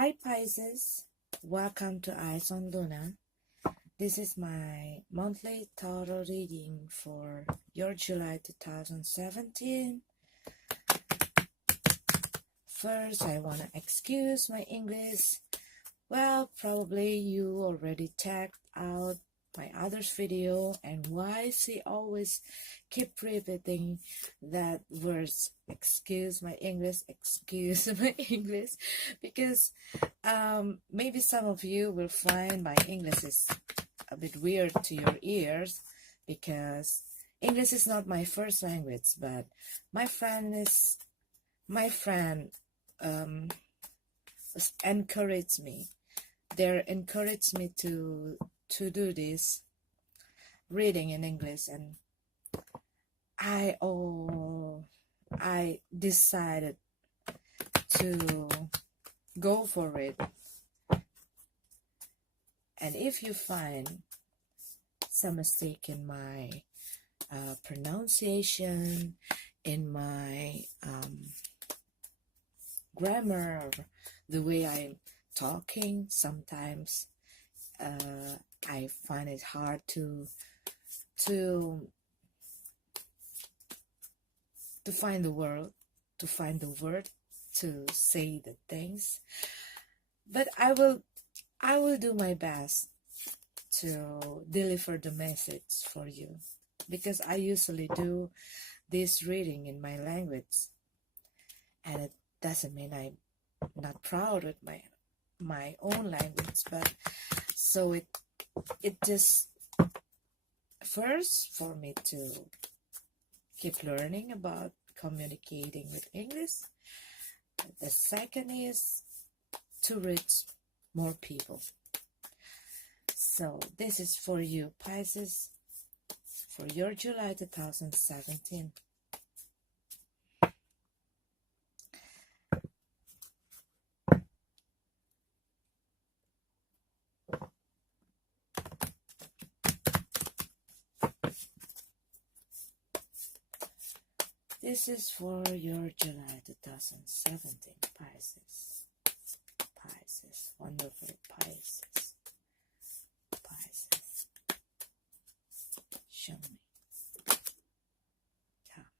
Hi Pisces, welcome to Eyes on Luna. This is my monthly tarot reading for your July 2017. First, I want to excuse my English. Well, probably you already checked out my other video and why she always keep repeating that words, excuse my English, because maybe some of you will find my English is a bit weird to your ears, because English is not my first language, but my friend encouraged me. They encouraged me to do this reading in English, and I decided to go for it. And if you find some mistake in my pronunciation, in my grammar, or the way I'm talking, sometimes I find it hard to find the word to say the things, but I will do my best to deliver the message for you, because I usually do this reading in my language, and it doesn't mean I'm not proud with my own language, but so it just first for me to keep learning about communicating with English. The second is to reach more people. So this is for you, Pisces, for your July 2017. This is for your July 2017, Pisces. Pisces, wonderful Pisces. Pisces. Show me. Tell me.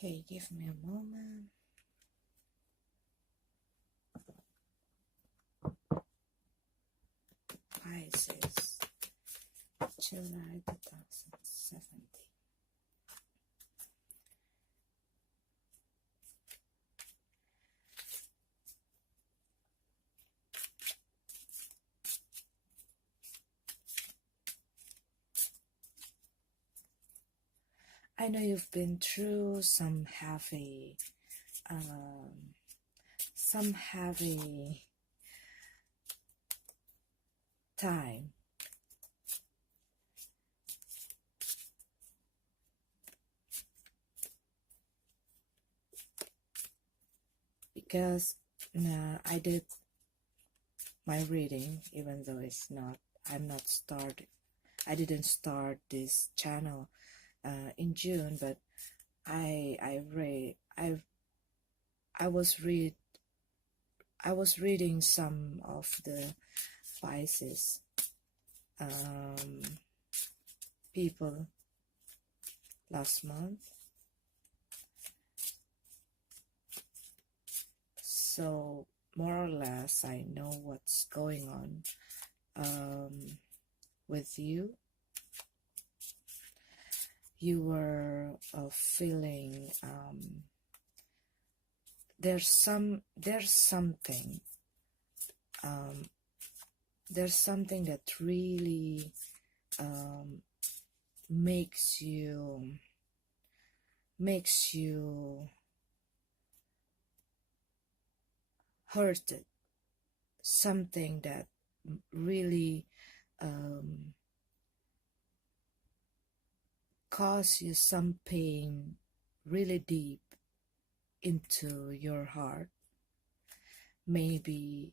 Okay, give me a moment. Pisces, July 2017. I know you've been through some heavy time. because I did my reading, even though it's not, I didn't start this channel in June, but I read, I was read, I was reading some of the Pisces people last month, so more or less I know what's going on with you. You were feeling there's something that really makes you hurted, something that really cause you some pain really deep into your heart. Maybe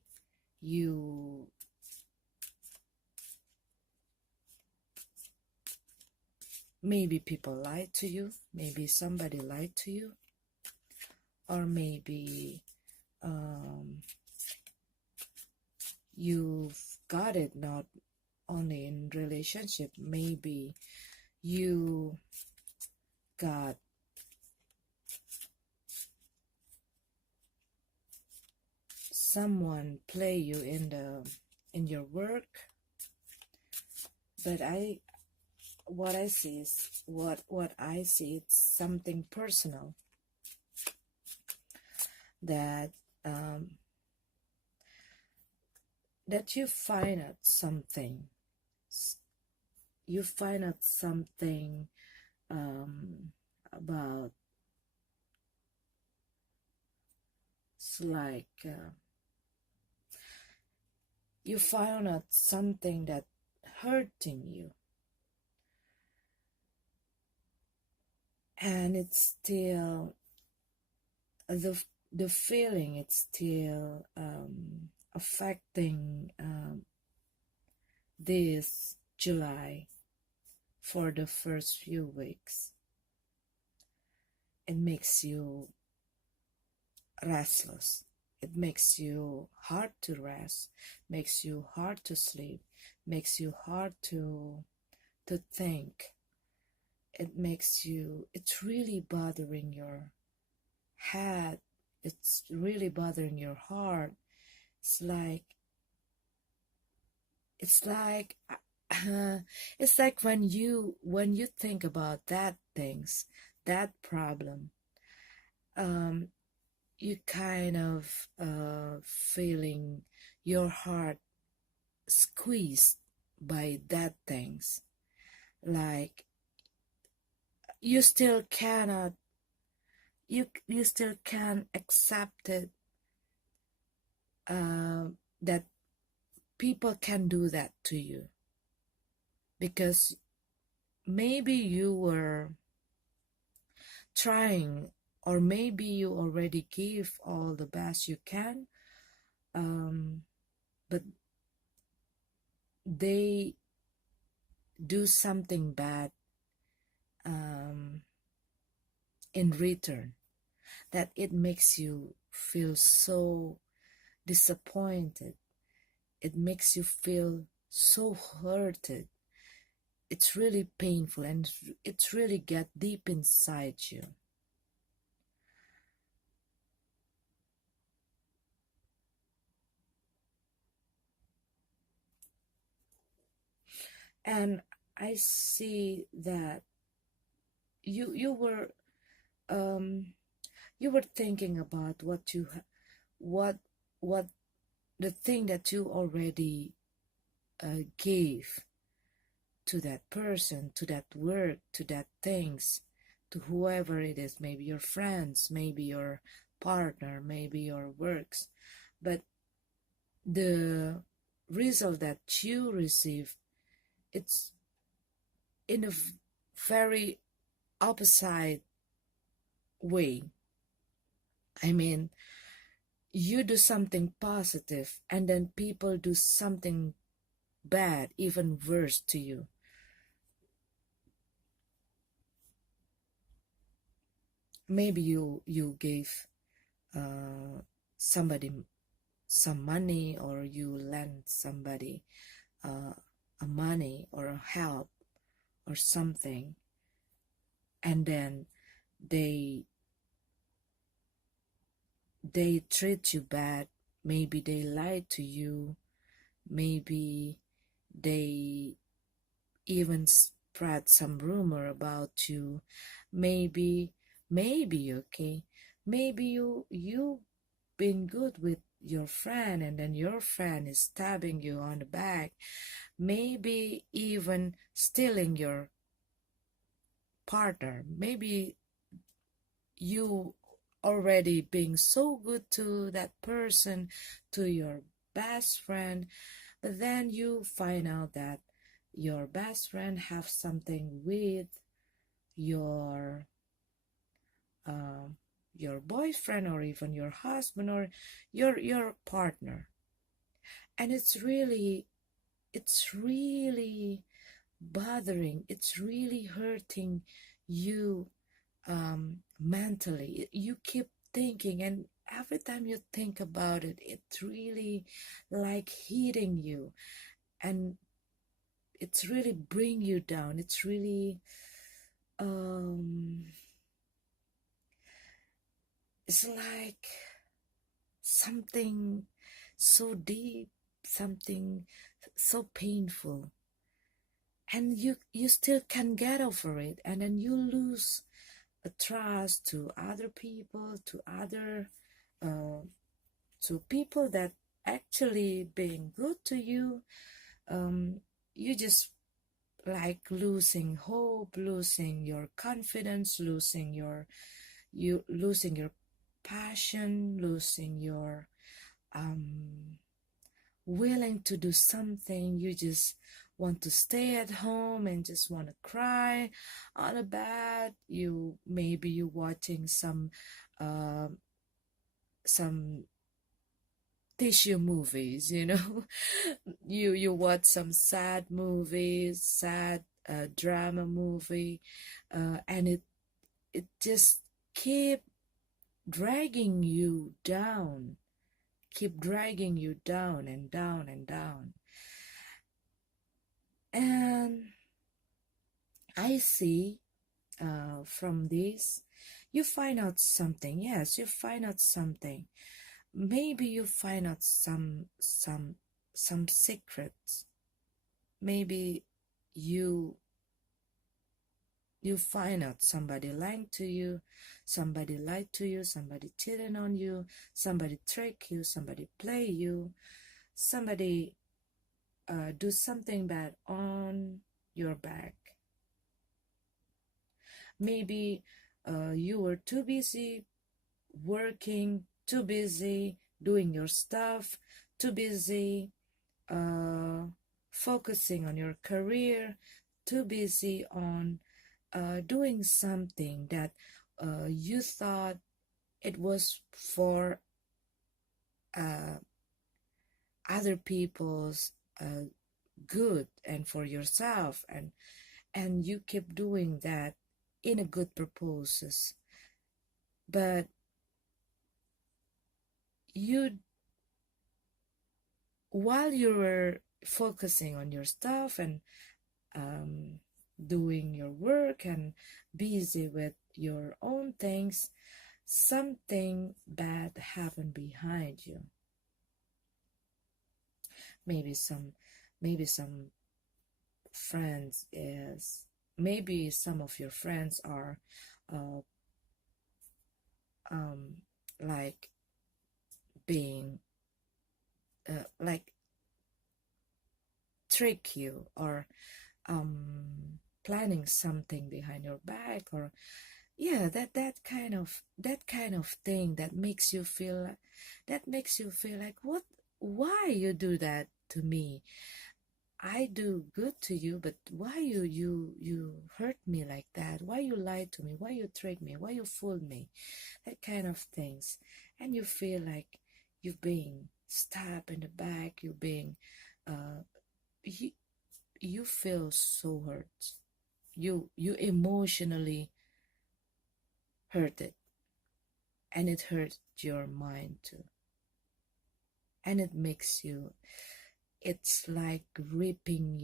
people lied to you, maybe somebody lied to you, or maybe you've got it not only in relationship, maybe you got someone play you in your work. But what I see is it's something personal that that you find out something about, it's like you found out something that hurting you, and it's still the feeling, it's still affecting this July. For the first few weeks, it makes you restless, it makes you hard to rest, makes you hard to sleep, makes you hard to think. It's really bothering your head, it's really bothering your heart. It's like it's like when you think about that problem, you kind of feeling your heart squeezed by that things, like you still cannot, you still can't accept it, that people can do that to you, because maybe you were trying, or maybe you already gave all the best you can, but they do something bad in return, that it makes you feel so disappointed, it makes you feel so hurted. It's really painful, and it's really get deep inside you. And I see that you were thinking about what the thing that you already gave to that person, to that work, to that things, to whoever it is, maybe your friends, maybe your partner, maybe your works, but the result that you receive, it's in a very opposite way. I mean, you do something positive and then people do something bad, even worse to you. Maybe you gave somebody some money, or you lend somebody uh, a money or a help or something, and then they they treat you bad. Maybe they lied to you. Maybe they even spread some rumor about you. Maybe okay, maybe you been good with your friend, and then your friend is stabbing you on the back, maybe even stealing your partner. Maybe you already being so good to that person, to your best friend, but then you find out that your best friend have something with your um, your boyfriend, or even your husband, or your partner. And it's really bothering, it's really hurting you mentally. You keep thinking, and every time you think about it, it's really like hitting you, and it's really bring you down. It's really um it's like something so deep, something so painful, and you still can't get over it, and then you lose a trust to other people, to other uh, to people that actually being good to you. You just like losing hope, losing your confidence, losing your passion, losing your um willing to do something. You just want to stay at home and just want to cry on a bed. You watching uh, some tissue movies, you watch some sad movies, sad drama movie, and it just keep dragging you down, keep dragging you down and down and down. And I see from this, you find out something. Yes, you find out something. Maybe you find out some secrets. Maybe you you find out somebody lied to you, somebody cheated on you, somebody trick you, somebody play you, somebody do something bad on your back. Maybe you were too busy working, too busy doing your stuff, too busy uh, focusing on your career, too busy on doing something that you thought it was for uh, other people's good and for yourself, and you keep doing that in a good purposes, but you while you were focusing on your stuff and um, doing your work and busy with your own things, something bad happened behind you. Maybe some friends is maybe some of your friends are uh, um, like being like trick you, or planning something behind your back, or yeah, that kind of thing that makes you feel like, what, why you do that to me? I do good to you, but why you hurt me like that? Why you lied to me? Why you tricked me? Why you fooled me? That kind of things. And you feel like you've been stabbed in the back, you've been you, you feel so hurt. You emotionally hurted, and it hurts your mind too, and it makes you, it's like ripping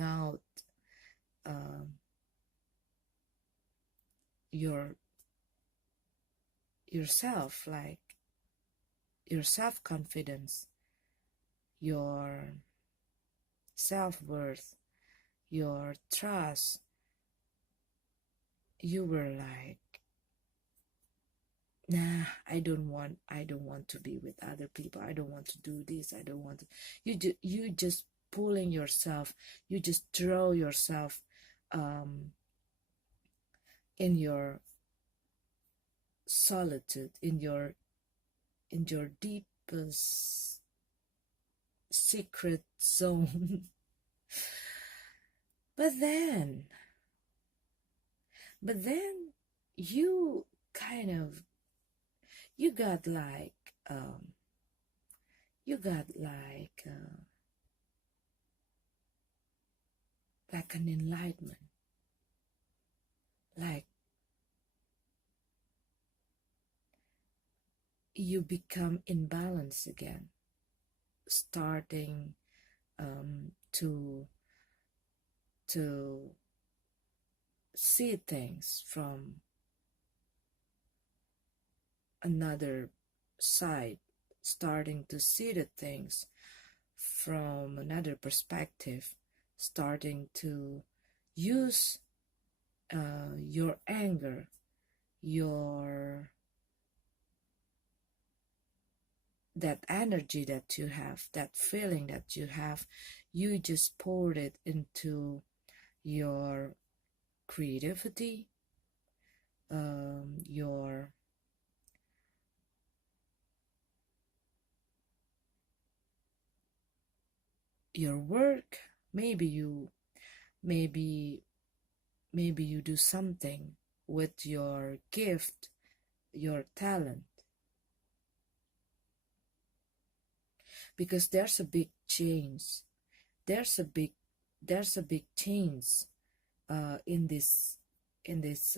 out um, your yourself, like your self-confidence, your self-worth, your trust. You were like, nah, I don't want to be with other people, I don't want to do this, I don't want to. You just pulling yourself, you just throw yourself um in your solitude, in your deepest secret zone. but then but then you kind of, you got like um you got like an enlightenment, like you become in balance again, starting to see things from another side, starting to see the things from another perspective, starting to use your anger, your that energy that you have, that feeling that you have, you just poured it into your creativity, your work. Maybe you maybe maybe you do something with your gift, your talent, because there's a big change, there's a big change in this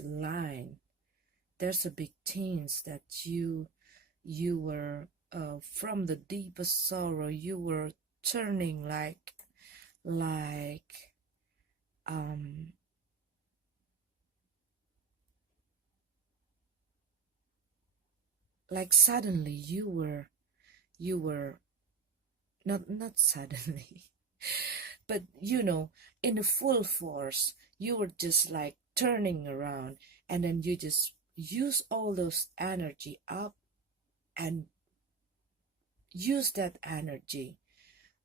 line. There's a big change that you were from the deepest sorrow, you were turning like um like suddenly you were not suddenly, but in a full force, you were just like turning around, and then you just use all those energy up and use that energy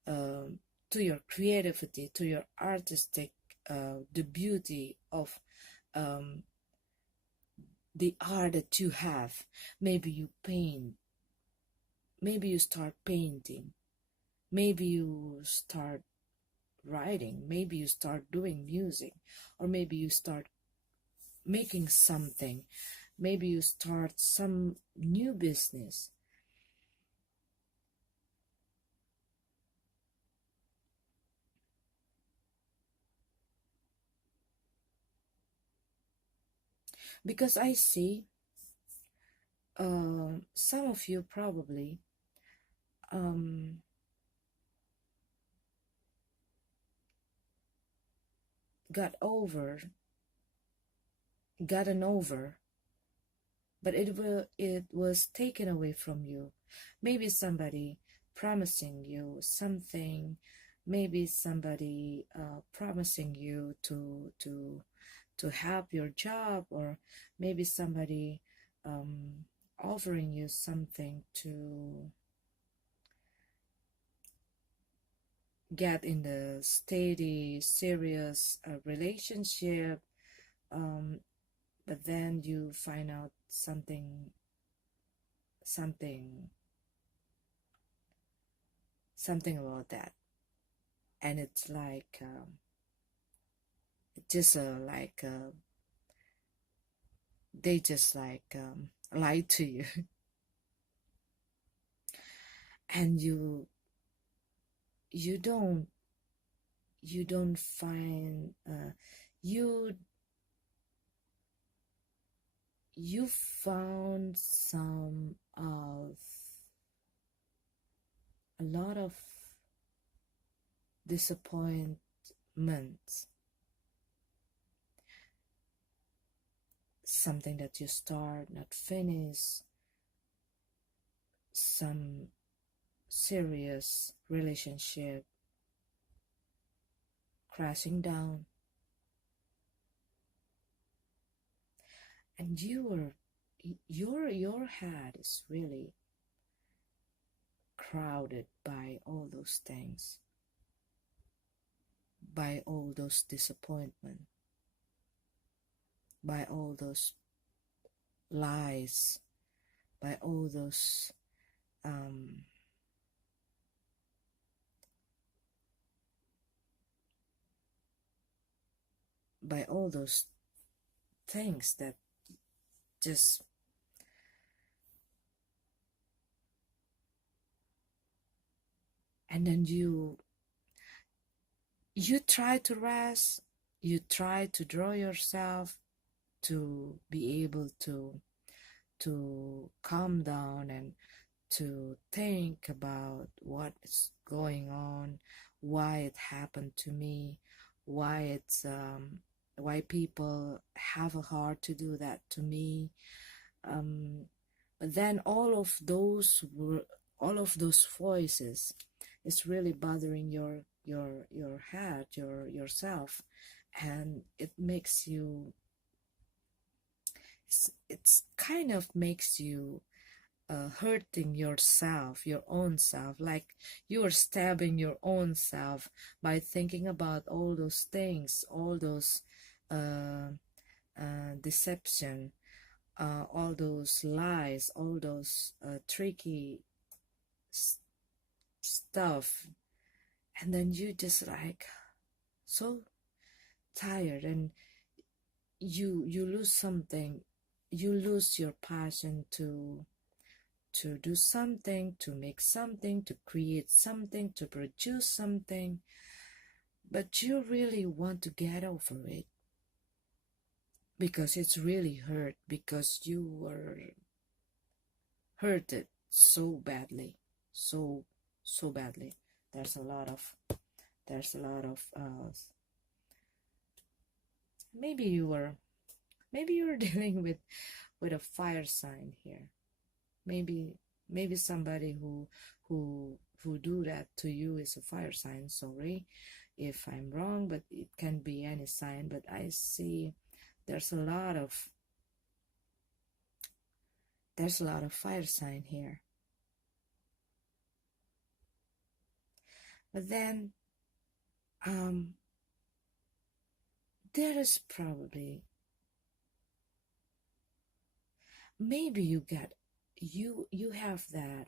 um, to your creativity, to your artistic, the beauty of um, the art that you have. Maybe you paint, maybe you start painting, maybe you start writing, maybe you start doing music, or maybe you start making something, maybe you start some new business. Because I see some of you probably um, got over, gotten over, but it was taken away from you. Maybe somebody promising you something, maybe somebody promising you to help your job, or maybe somebody offering you something to get in the steady, serious relationship, um, but then you find out something something about that, and it's like just like they just like lie to you. and you don't find you you found some of a lot of disappointment, something that you start not finish, some serious relationship crashing down, and your head is really crowded by all those things, by all those disappointment, by all those lies, by all those um, by all those things that just and then you try to rest, you try to draw yourself to be able to calm down and to think about what is going on, why it happened to me, why people have a heart to do that to me. But then all of those voices is really bothering your head, yourself, and it makes you it's kind of makes you hurting yourself, your own self, like you are stabbing your own self by thinking about all those things, all those uh, deception, all those lies, all those tricky stuff, and then you just like so tired, and you lose something, you lose your passion to do something, to make something, to create something, to produce something, but you really want to get over it because it's really hurt, because you were hurted so badly, so badly. There's a lot of maybe you were dealing with a fire sign here. Maybe somebody who do that to you is a fire sign. Sorry if I'm wrong, but it can be any sign. But I see there's a lot of fire sign here. But then there is probably, maybe you have that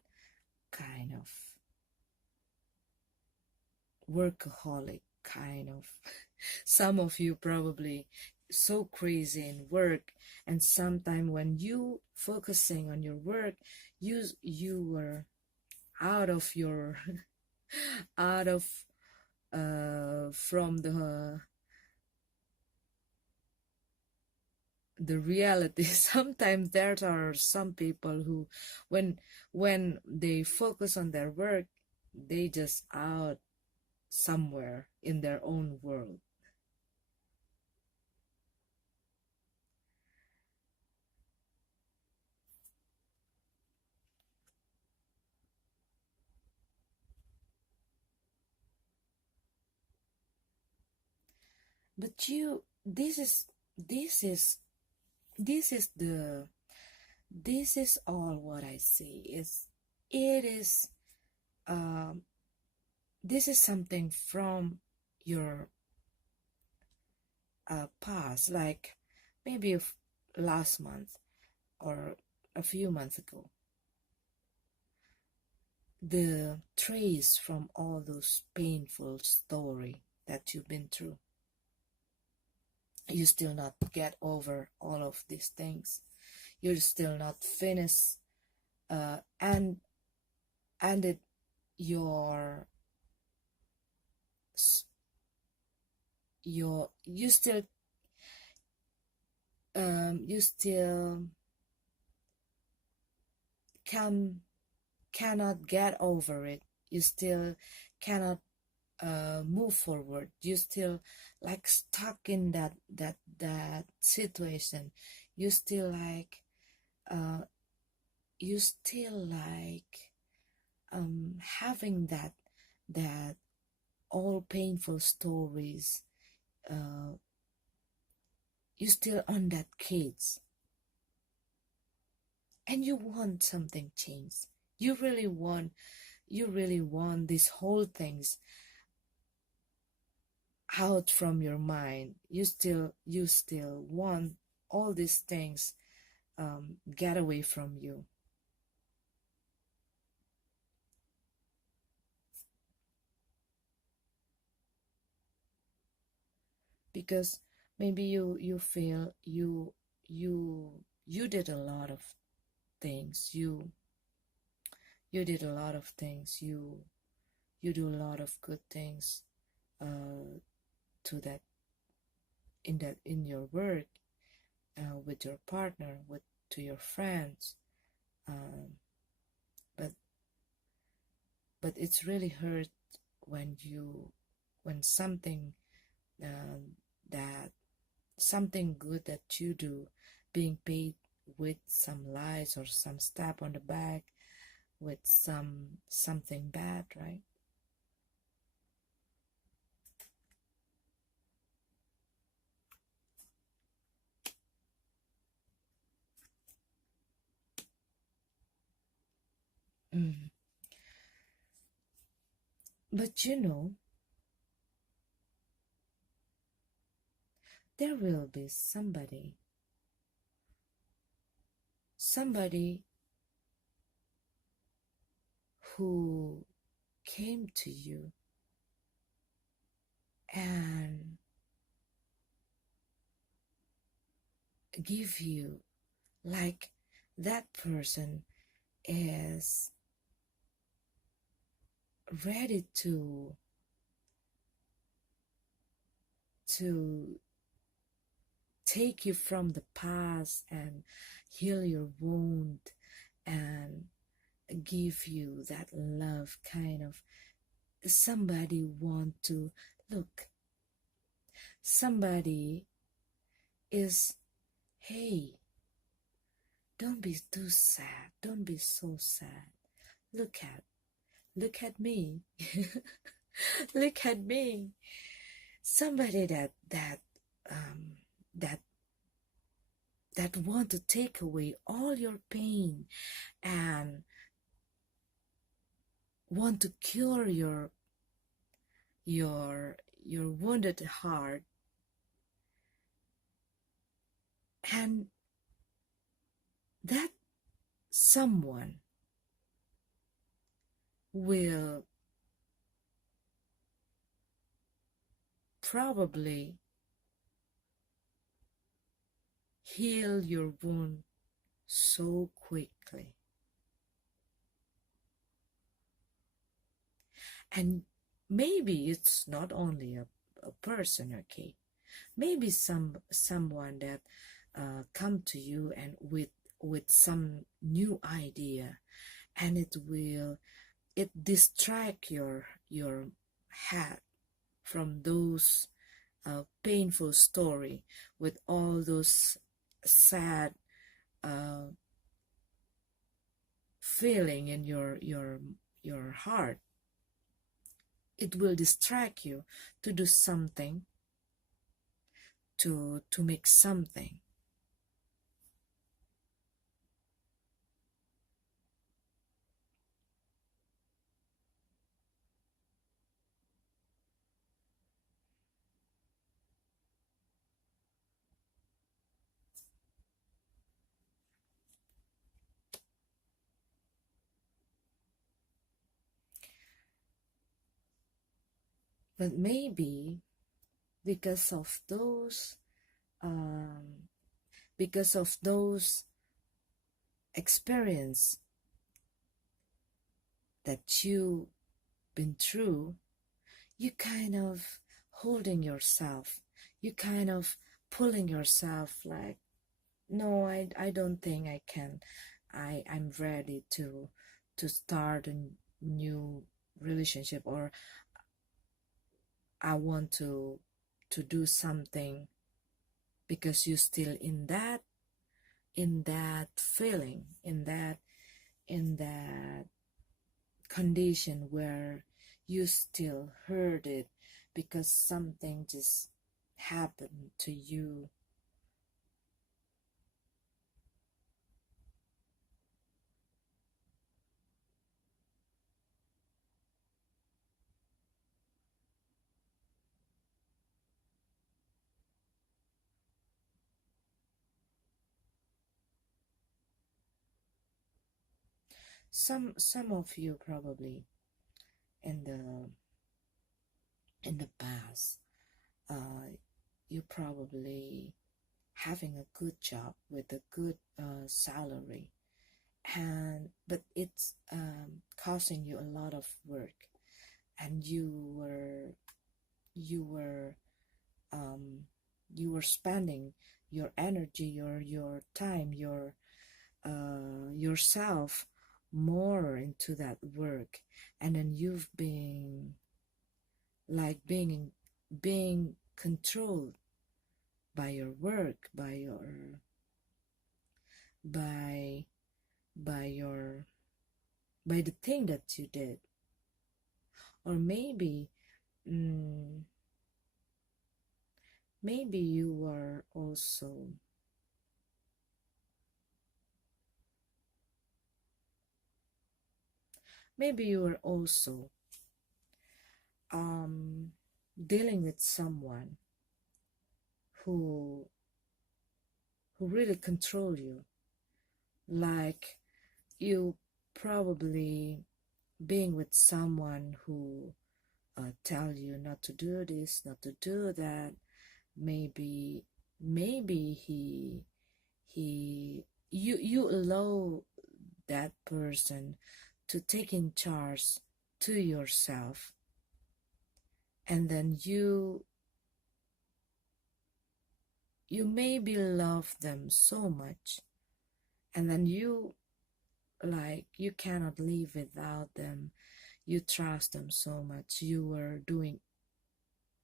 kind of workaholic kind of some of you probably so crazy in work, and sometime when you focusing on your work, you were out of your out of from the reality. Sometimes there are some people who when they focus on their work, they just out somewhere in their own world. But you this is the this is all what I see is it is this is something from your past, like maybe last month or a few months ago. The trace from all those painful story that you've been through. You still not get over all of these things. You're still not finished, and your you still you still can cannot get over it. You still cannot move forward. You still like stuck in that situation. You still like uh you still like having that all painful stories. You still on that kids, and you want something changed. You really want these whole things out from your mind. You still want all these things get away from you, because maybe you feel you you did a lot of things. You did a lot of things. You do a lot of good things to that in your work, with your partner, with to your friends, um, but it's really hurt when when something um, that something good that you do being paid with some lies or some stab on the back with something bad, right? Mm. But there will be somebody who came to you and give you, like, that person is ready to take you from the past and heal your wound and give you that love, kind of. Somebody want to look, somebody is, hey, don't be too sad, don't be so sad. Look at me. Look at me. Somebody um that that want to take away all your pain and want to cure your wounded heart, and that someone will probably heal your wound so quickly. And maybe it's not only a person, okay? Maybe someone that come to you and with some new idea, and it distract your head from those painful story, with all those sad uh, feeling in your heart. It will distract you to do something, to make something. But maybe because of those um, because of those experience that you been through, you kind of holding yourself, you kind of pulling yourself like, no, I don't think I can. I'm ready to start a new relationship, or I want to do something, because you're still in that feeling, in that condition where you still heard it because something just happened to you. Some of you probably in the past, you probably having a good job with a good salary, and but it's causing you a lot of work, and you were um, you were spending your energy, your time, yourself more into that work, and then you've been like being controlled by your work, by by your by the thing that you did, or mm, maybe you were also, maybe you were also um dealing with someone who really control you, like you probably being with someone who tell you not to do this, not to do that. Maybe he you allow that person to take in charge to yourself, and then you maybe love them so much, and then you like you cannot live without them. You trust them so much, you were doing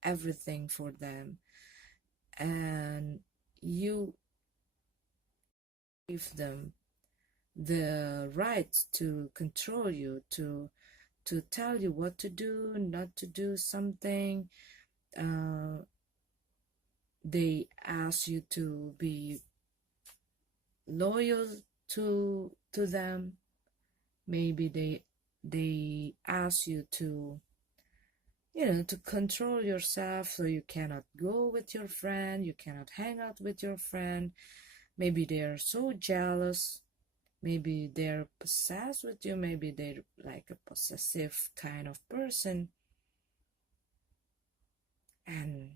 everything for them, and you give them the right to control you, to tell you what to do, not to do something. uh, they ask you to be loyal to them. Maybe they ask you to, to control yourself, so you cannot go with your friend, you cannot hang out with your friend. Maybe they are so jealous, maybe they're possessed with you, maybe they're like a possessive kind of person, and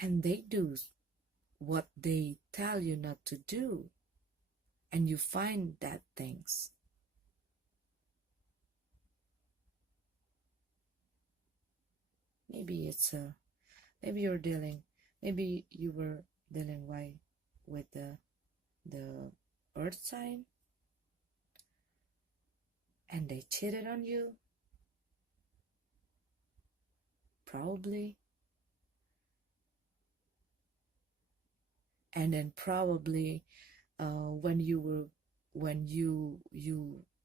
they do what they tell you not to do, and you find that things. Maybe it's a maybe you're dealing maybe you were dealing with the earth sign, and they cheated on you, probably. And then probably when you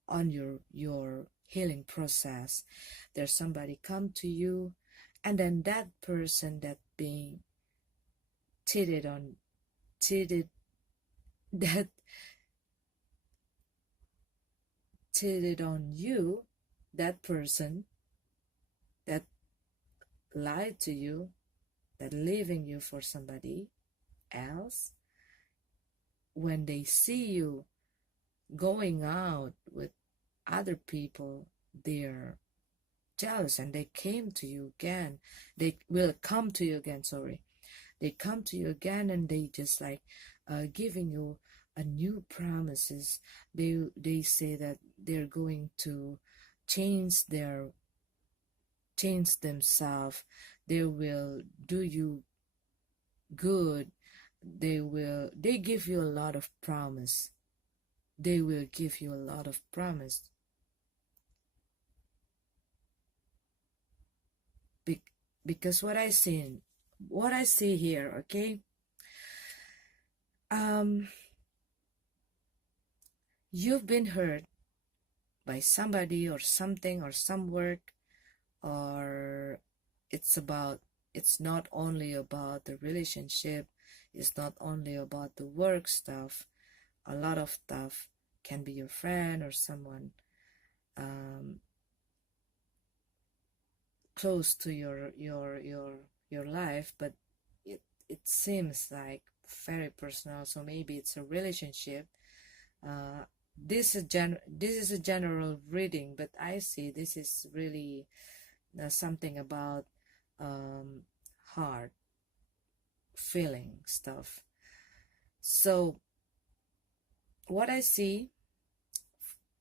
on your healing process, there's somebody come to you, and then that person that being cheated on cheated that cheated on you, that person that lied to you, that leaving you for somebody else, when they see you going out with other people, they're jealous, and they came to you again. They will come to you again, sorry. They come to you again, and they just like giving you a new promises. They say that they're going to change their change themselves. They will do you good. They give you a lot of promise. They will give you a lot of promise. Be, because what I see here, okay? Um, you've been hurt by somebody or something or some work, or it's about, it's not only about the relationship, it's not only about the work stuff. A lot of stuff can be your friend or someone um, close to your life, but it seems like very personal. So maybe it's a relationship. This is a general reading, but I see this is really something about um, heart feeling stuff. So what I see,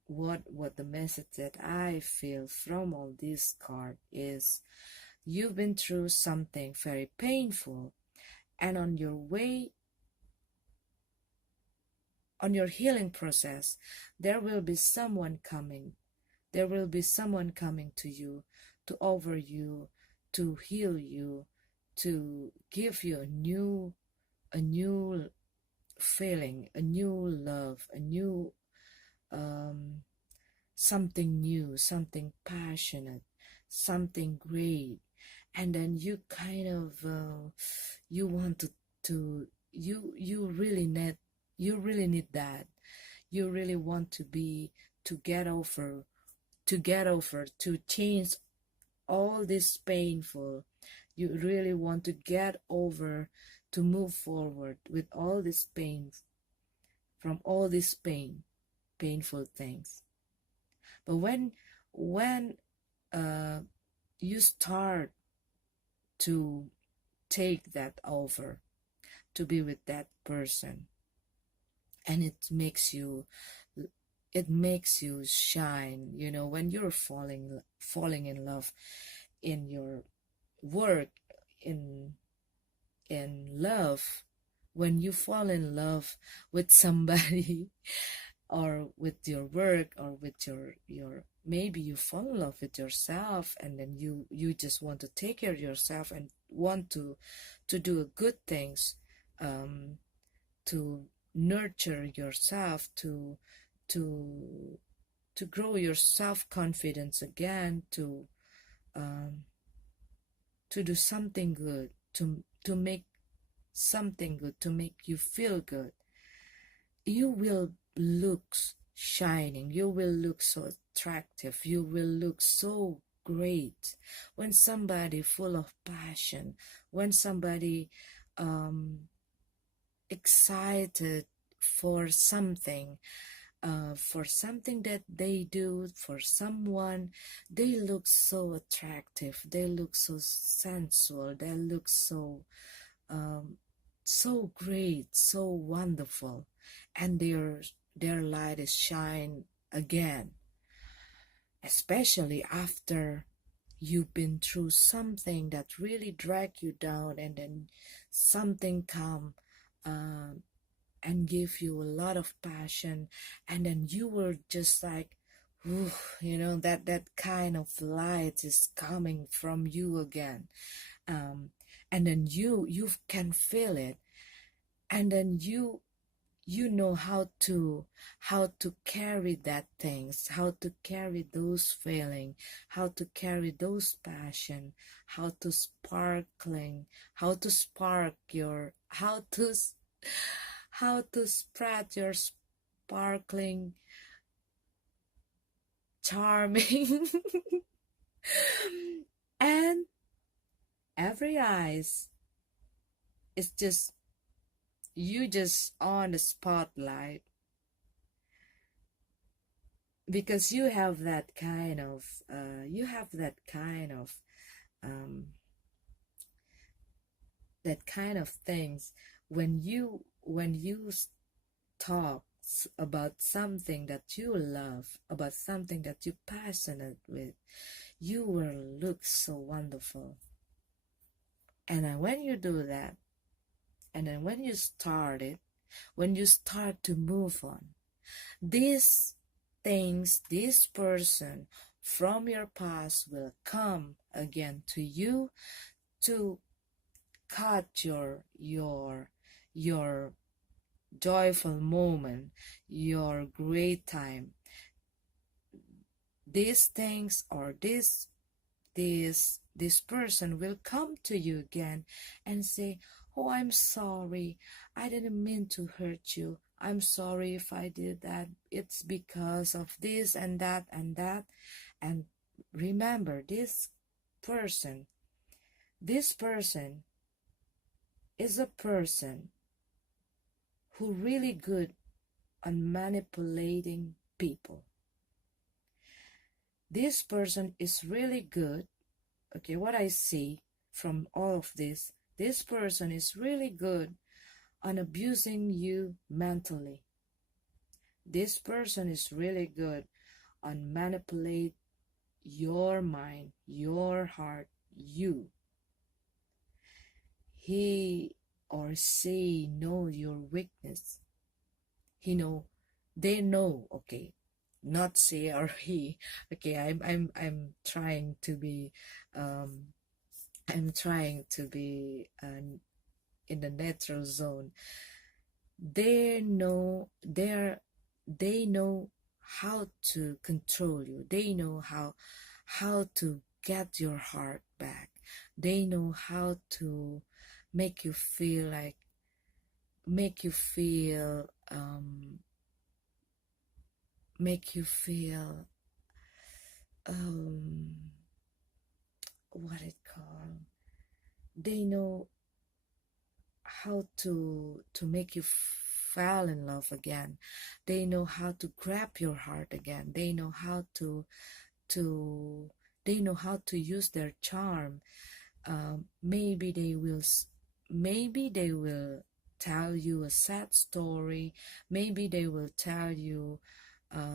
what the message that I feel from all this card is, you've been through something very painful, and on your way, on your healing process, there will be someone coming. There will be someone coming to you, to offer you, to heal you, to give you a new feeling, a new love, a new um, something new, something passionate, something great. And then you kind of you want to you really need that. You really want to be, to get over, to change all this painful. You really want to get over, to move forward with all this pain, from all this painful things. But when uh, you start to take that over, to be with that person, and it makes you shine. You know, when you're falling in love in your work, in love, when you fall in love with somebody, or with your work, or with your maybe you fall in love with yourself, and then you just want to take care of yourself and want to do good things, um, to nurture yourself, to to grow your self-confidence again, um, to do something good, to make something good, to make you feel good. You will look shining, you will look so attractive, you will look so great when somebody full of passion, when somebody excited for something that they do, for someone. They look so attractive, they look so sensual, they look so um, so great, so wonderful, and their light is shine again, especially after you've been through something that really dragged you down, and then something come um, and give you a lot of passion, and then you were just like, whew, you know, that kind of light is coming from you again, um, and then you can feel it, and then you know how to carry that things, how to carry those feeling, how to carry those passion, how to sparkling, how to spark your, how to spread your sparkling charming and every eyes is just, you just on the spotlight, because you have that kind of um that kind of things when you talks about something that you love, about something that you're passionate with, you will look so wonderful. And then when you do that, and then when you start it, when you start to move on, these things, this person from your past will come again to you to cut your joyful moment, your great time. These things or this person will come to you again and say, oh, I'm sorry, I didn't mean to hurt you, I'm sorry if I did that, it's because of this and that and that. And remember, person this person is a person who really good on manipulating people. This person is really good. Okay, what I see from all of this person is really good on abusing you mentally. This person is really good on manipulate your mind, your heart, you. He or she know your weakness. They know, okay, not she or he. Okay, I'm trying to be I'm trying to be in the neutral zone. They know how to control you. They know how to get your heart back. They know how to make you feel like make you feel what it called, they know how to make you fall in love again. They know how to grab your heart again. They know how to use their charm. Maybe they will tell you a sad story. Maybe they will tell you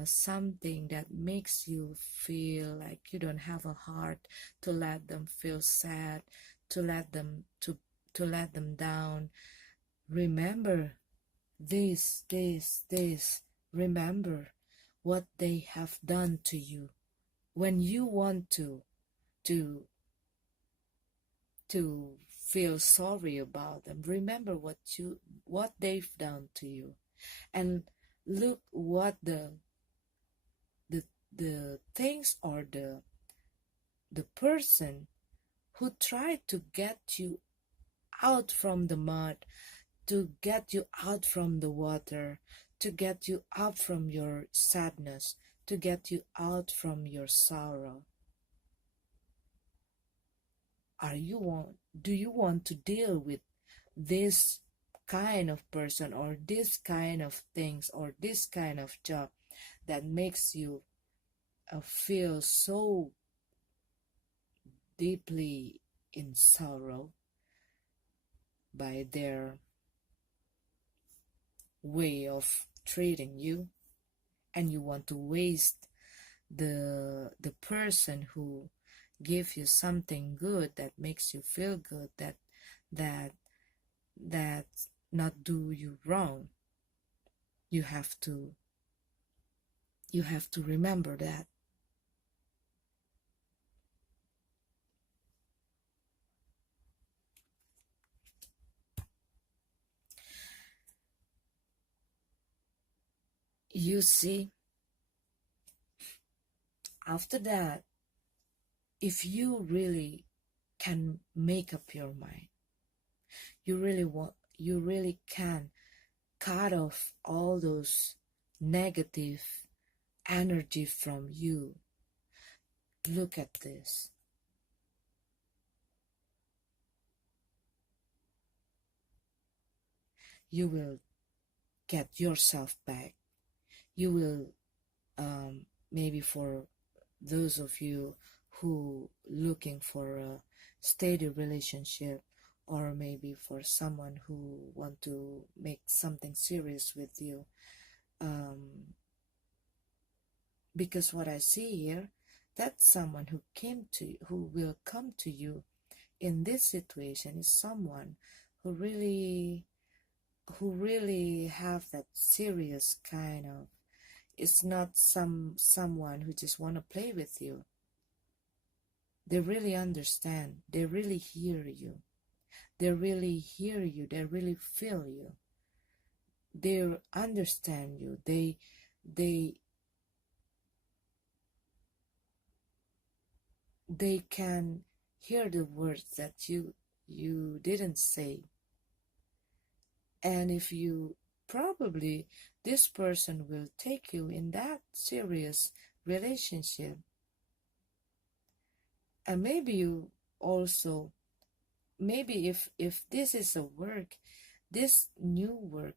something that makes you feel like you don't have a heart to let them feel sad, to let them down. Remember this. Remember what they have done to you. When you want to feel sorry about them, remember what they've done to you, and look what the things or the person who tried to get you out from the mud, to get you out from the water, to get you up from your sadness, to get you out from your sorrow. Do you want to deal with this kind of person, or this kind of things, or this kind of job that makes you feel so deeply in sorrow by their way of treating you, and you want to waste the person who give you something good that makes you feel good, that not do you wrong. You have to remember that. You see, after that, if you really can make up your mind, you really can cut off all those negative energy from you. Look at this. You will get yourself back. You will, maybe for those of you who looking for a steady relationship, or maybe for someone who want to make something serious with you. Because what I see here, that someone who will come to you in this situation is someone who really have that serious kind of, it's not someone who just want to play with you. They really understand, they really hear you, they really hear you, they really feel you, they understand you, they can hear the words that you didn't say. And if you probably, this person will take you in that serious relationship. And maybe you also, maybe if this is a work, this new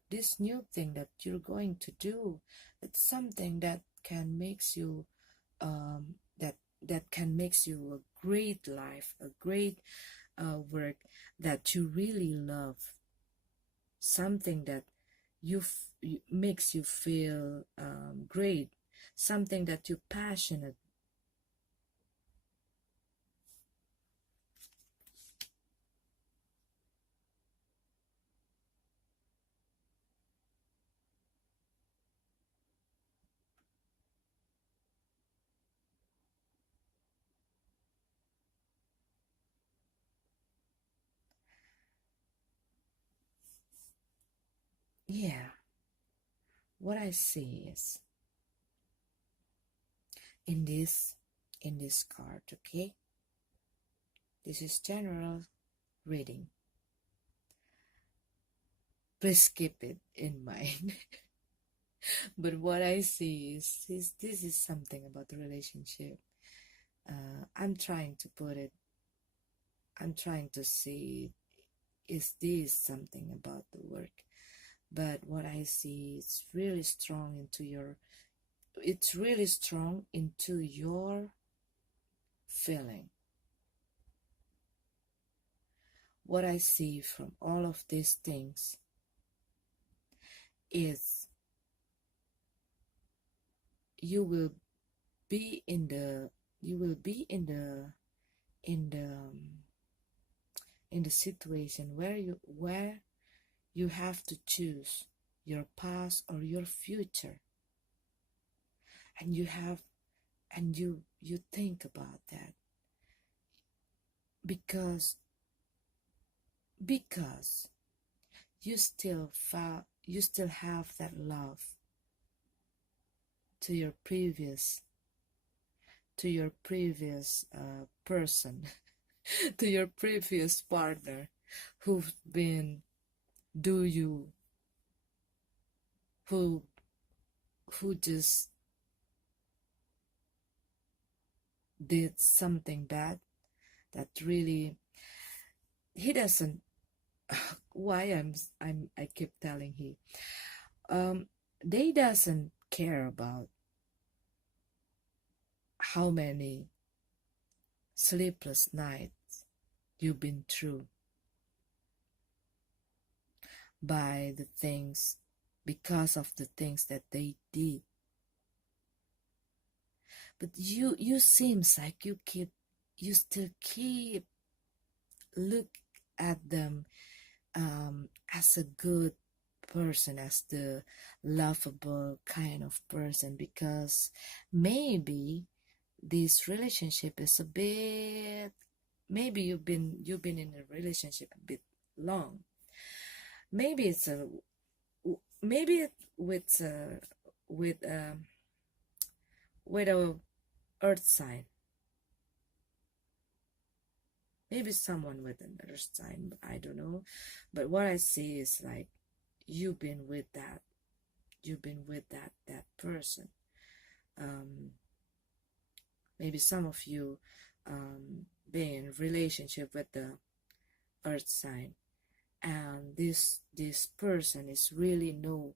thing that you're going to do, it's something that can makes you that can makes you a great life, a great work that you really love, something that makes you feel great, something that you're passionate. Yeah, what I see is in this card, okay? This is general reading. Please keep it in mind. But what I see is this is something about the relationship. I'm trying to put it, I'm trying to see, is this something about the work? But what I see is really strong into your, it's really strong into your feeling. What I see from all of these things is you will be in the in the situation where you have to choose your past or your future, and you think about that because you still have that love to your previous person, to your previous partner who've been do you who just did something bad that really he doesn't why I keep telling he they doesn't care about how many sleepless nights you've been through by the things, because of the things that they did. But you seems like you still keep look at them as a good person, as the lovable kind of person, because maybe this relationship is a bit, maybe you've been in a relationship a bit long, maybe it's a maybe it with a earth sign, maybe someone with an earth sign, I don't know. But what I see is like you've been with that person. Maybe some of you being in relationship with the earth sign, and this person is really know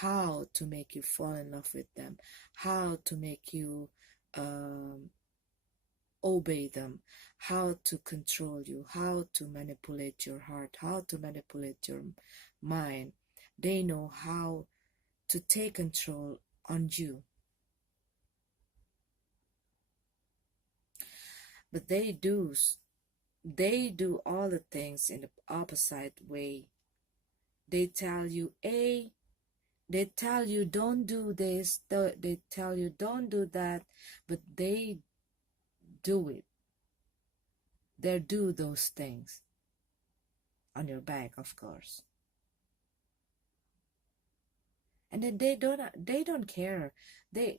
how to make you fall in love with them, how to make you obey them, how to control you, how to manipulate your heart, how to manipulate your mind. They know how to take control on you. But they do all the things in the opposite way. They tell you A, they tell you don't do this, they tell you don't do that, but they do it. They do those things on your back, of course. And then they don't care. They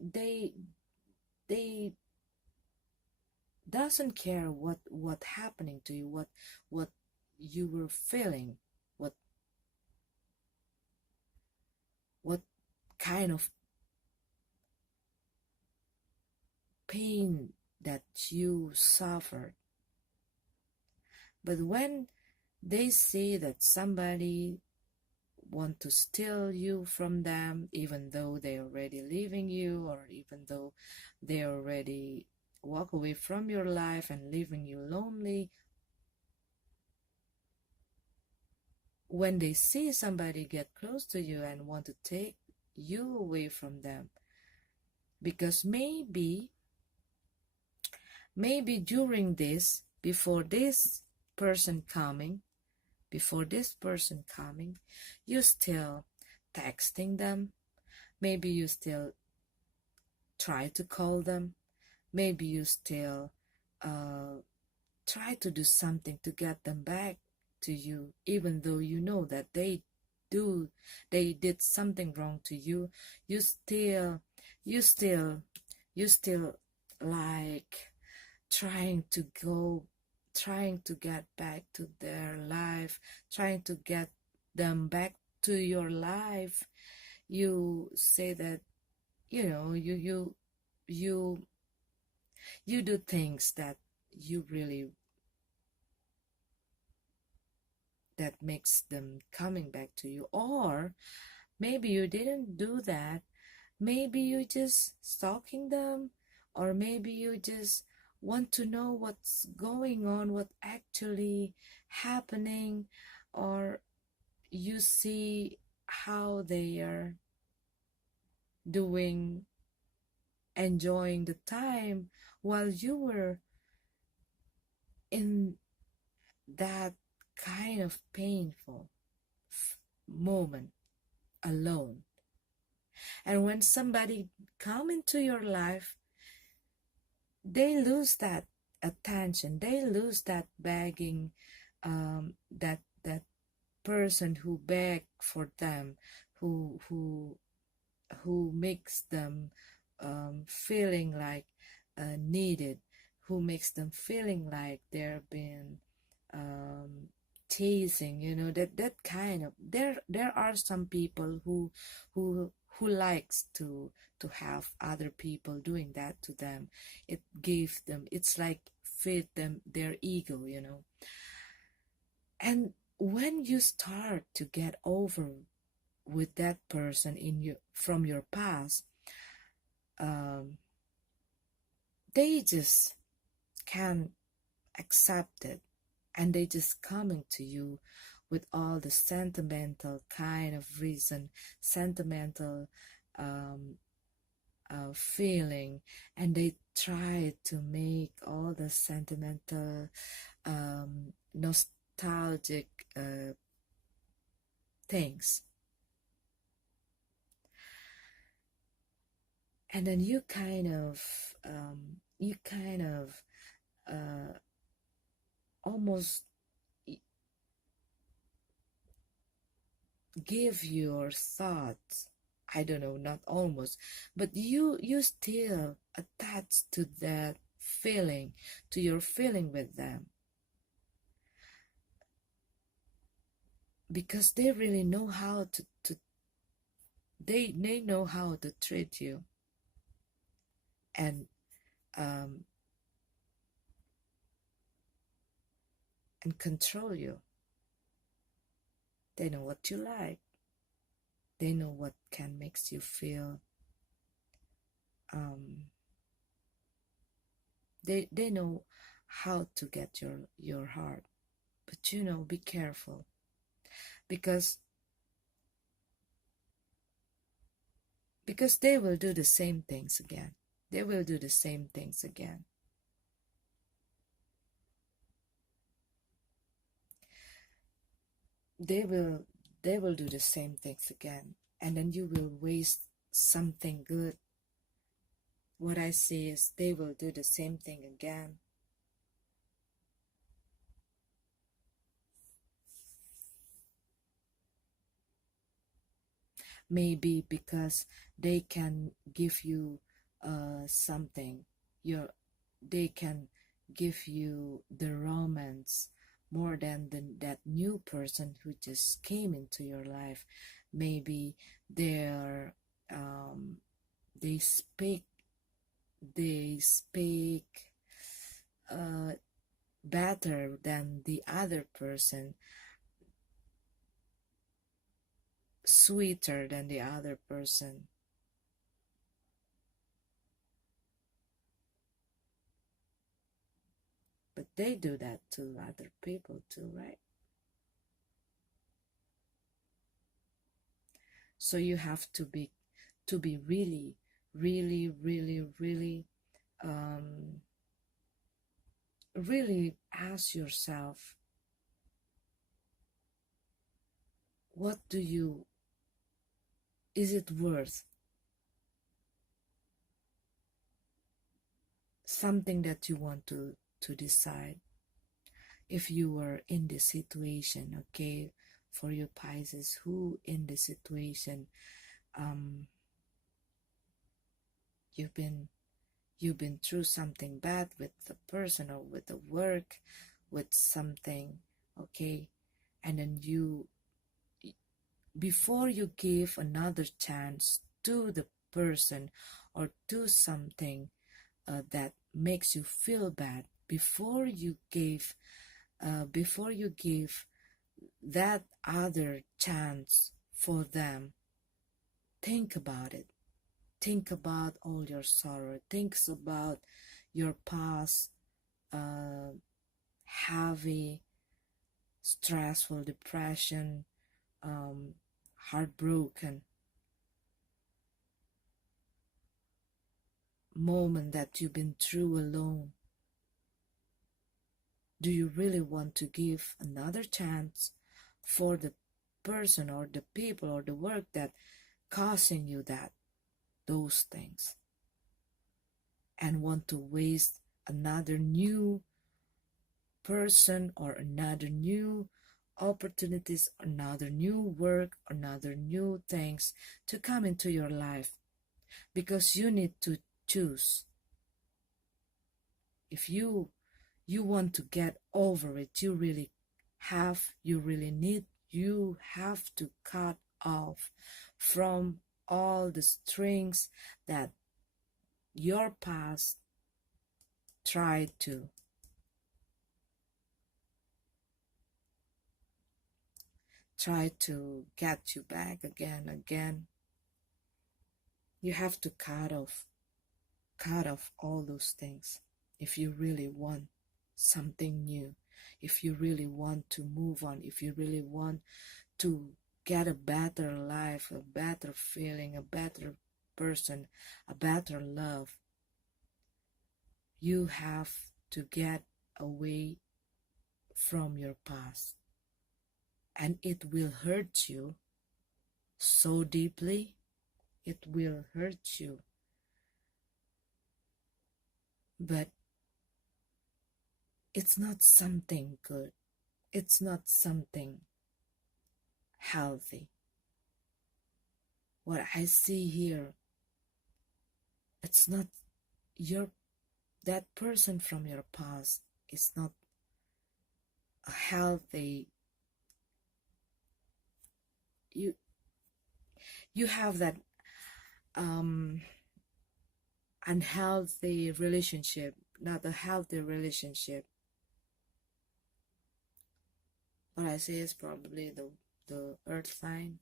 doesn't care what happening to you, what you were feeling, what kind of pain that you suffered. But when they see that somebody want to steal you from them, even though they're already leaving you, or even though they already walk away from your life and leaving you lonely, when they see somebody get close to you and want to take you away from them, because maybe during this, before this person coming, you still texting them, maybe you still try to call them, maybe you still try to do something to get them back to you, even though you know that they did something wrong to you. You still like trying to get back to their life, trying to get them back to your life. You say that, you do things that you really, that makes them coming back to you. Or maybe you didn't do that, maybe you just stalking them, or maybe you just want to know what's going on, what actually happening, or you see how they are doing, enjoying the time while you were in that kind of painful moment alone. And when somebody come into your life, they lose that attention, they lose that begging, that person who beg for them, who makes them feeling like needed, who makes them feeling like they're being teasing, that kind of, there are some people who likes to have other people doing that to them. It gives them, it's like feed them their ego, and when you start to get over with that person from your past, they just can't accept it, and they just coming to you with all the sentimental kind of reason, sentimental feeling, and they try to make all the sentimental nostalgic things. And then you kind of almost give your thoughts, I don't know, not almost, but you still attached to that feeling, to your feeling with them, because they really know how to they know how to treat you, and control you. They know what you like. They know what can makes you feel They know how to get your heart. But be careful, because they will do the same things again. They will do the same things again. They will do the same things again, and then you will waste something good. What I see is they will do the same thing again. Maybe because they can give you something. They can give you the romance more than that new person who just came into your life. Maybe they're um, they speak they speak uh, better than the other person, sweeter than the other person. But they do that to other people too, right? So you have to be really, really, really, really, um, really ask yourself, what is it worth something that you want to decide? If you were in this situation, okay, for you Pisces, who in this situation, um, you've been through something bad with the person or with the work, with something, okay, and then before you give another chance to the person or to something that makes you feel bad, before you give that other chance for them, think about it. Think about all your sorrow. Think about your past heavy, stressful, depression, heartbroken moment that you've been through alone. Do you really want to give another chance for the person or the people or the work that causing you those things, and want to waste another new person or another new opportunities, another new work, another new things to come into your life? Because you need to choose. If you want to get over it, you really have to cut off from all the strings that your past tried to get you back again. You have to cut off all those things if you really want something new, if you really want to move on, if you really want to get a better life, a better feeling, a better person, a better love. You have to get away from your past, and it will hurt you so deeply. It will hurt you, but it's not something good. It's not something healthy. What I see here, it's not that person from your past is not a healthy. You have that unhealthy relationship, not a healthy relationship. What I say is probably the earth sign.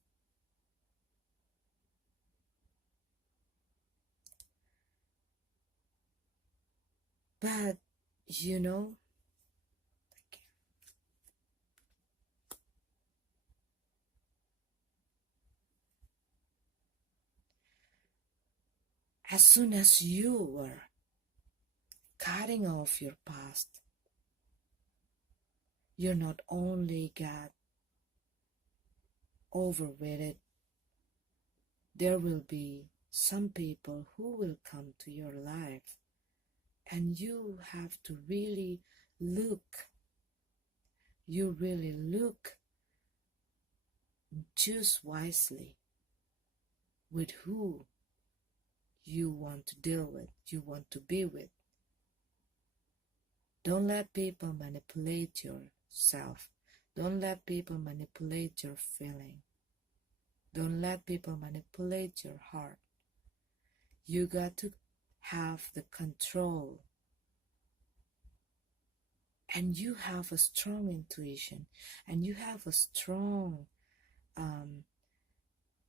But you know, as soon as you were cutting off your past, you not only got over with it, there will be some people who will come to your life, and you have to really look, choose wisely with who you want to deal with, you want to be with. Don't let people manipulate yourself. Don't let people manipulate your feeling. Don't let people manipulate your heart. You got to have the control. And you have a strong intuition. And you have a strong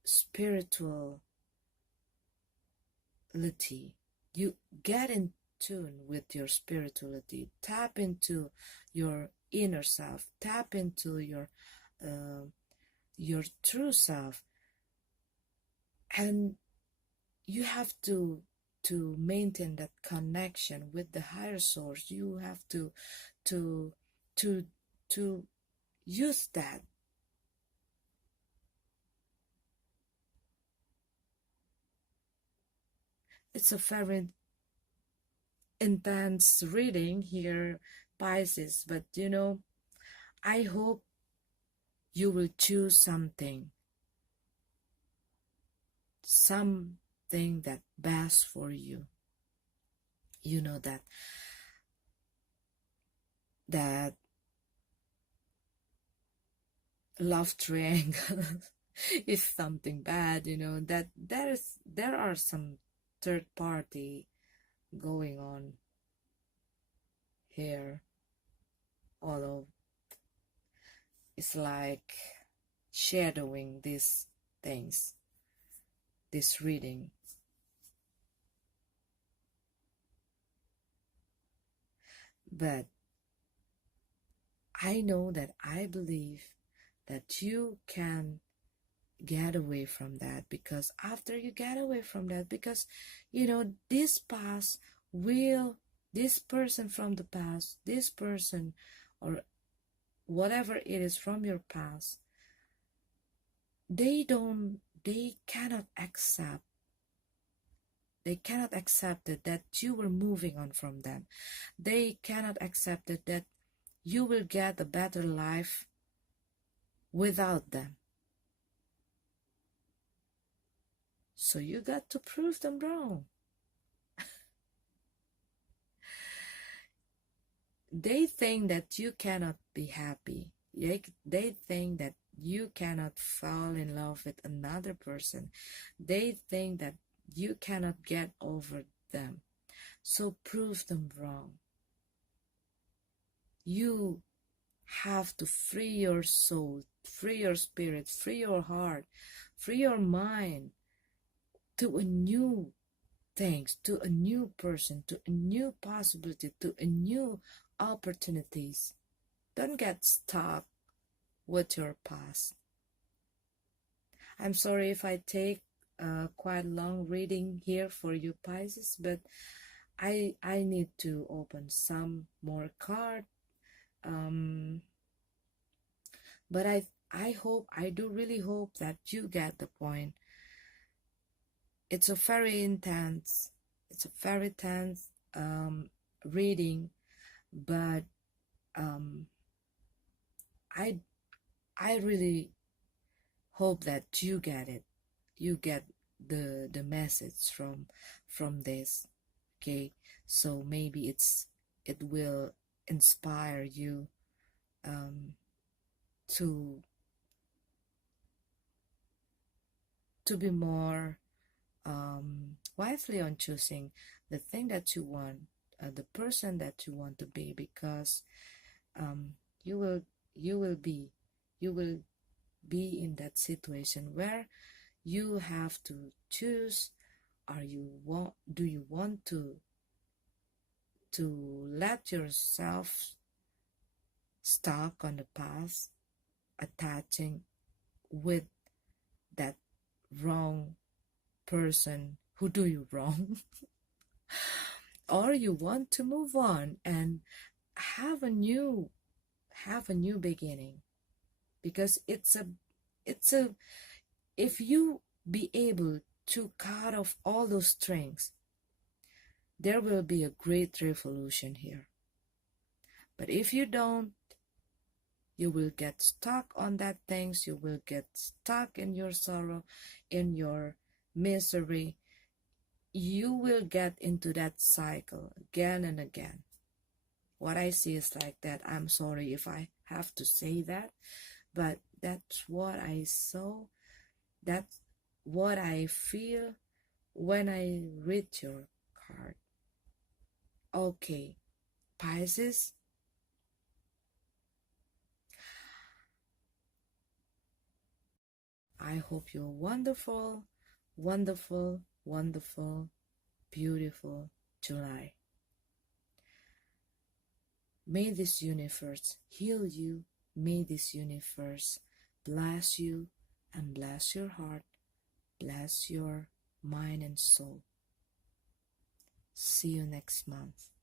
spirituality. You get in tune with your spirituality. Tap into your inner self. Tap into your true self. And you have to maintain that connection with the higher source. You have to use that. It's a very intense reading here, Pisces, but you know, I hope you will choose something that best for you. You know that love triangle is something bad, you know, that there are some third party going on here. Although it's like shadowing these things, this reading. But I know that I believe that you can get away from that, because after you get away from that, because you know, this person from the past, this person or whatever it is from your past, they cannot accept it that you were moving on from them. They cannot accept it that you will get a better life without them. So you got to prove them wrong. They think that you cannot be happy. They think that you cannot fall in love with another person. They think that you cannot get over them. So prove them wrong. You have to free your soul, free your spirit, free your heart, free your mind to a new things, to a new person, to a new possibility, to a new opportunities. Don't get stuck with your past. I'm sorry if I take a quite long reading here for you, Pisces, but I need to open some more card. But I do really hope that you get the point. It's a very intense reading, but I really hope that you get it. You get the message from this. Okay, so maybe it will inspire you to be more wisely on choosing the thing that you want, the person that you want to be, because you will be in that situation where you have to choose. Do you want to let yourself stuck on the past, attaching with that wrong person who do you wrong, or you want to move on and have a new beginning, because it's a if you be able to cut off all those strings, there will be a great revolution here. But if you don't, you will get stuck on that things, you will get stuck in your sorrow, in your misery. You will get into that cycle again and again. What I see is like that. I'm sorry if I have to say that, but that's what I saw. That's what I feel when I read your card. Okay, Pisces, I hope you're wonderful, wonderful, wonderful, beautiful July. May this universe heal you. May this universe bless you and bless your heart, bless your mind and soul. See you next month.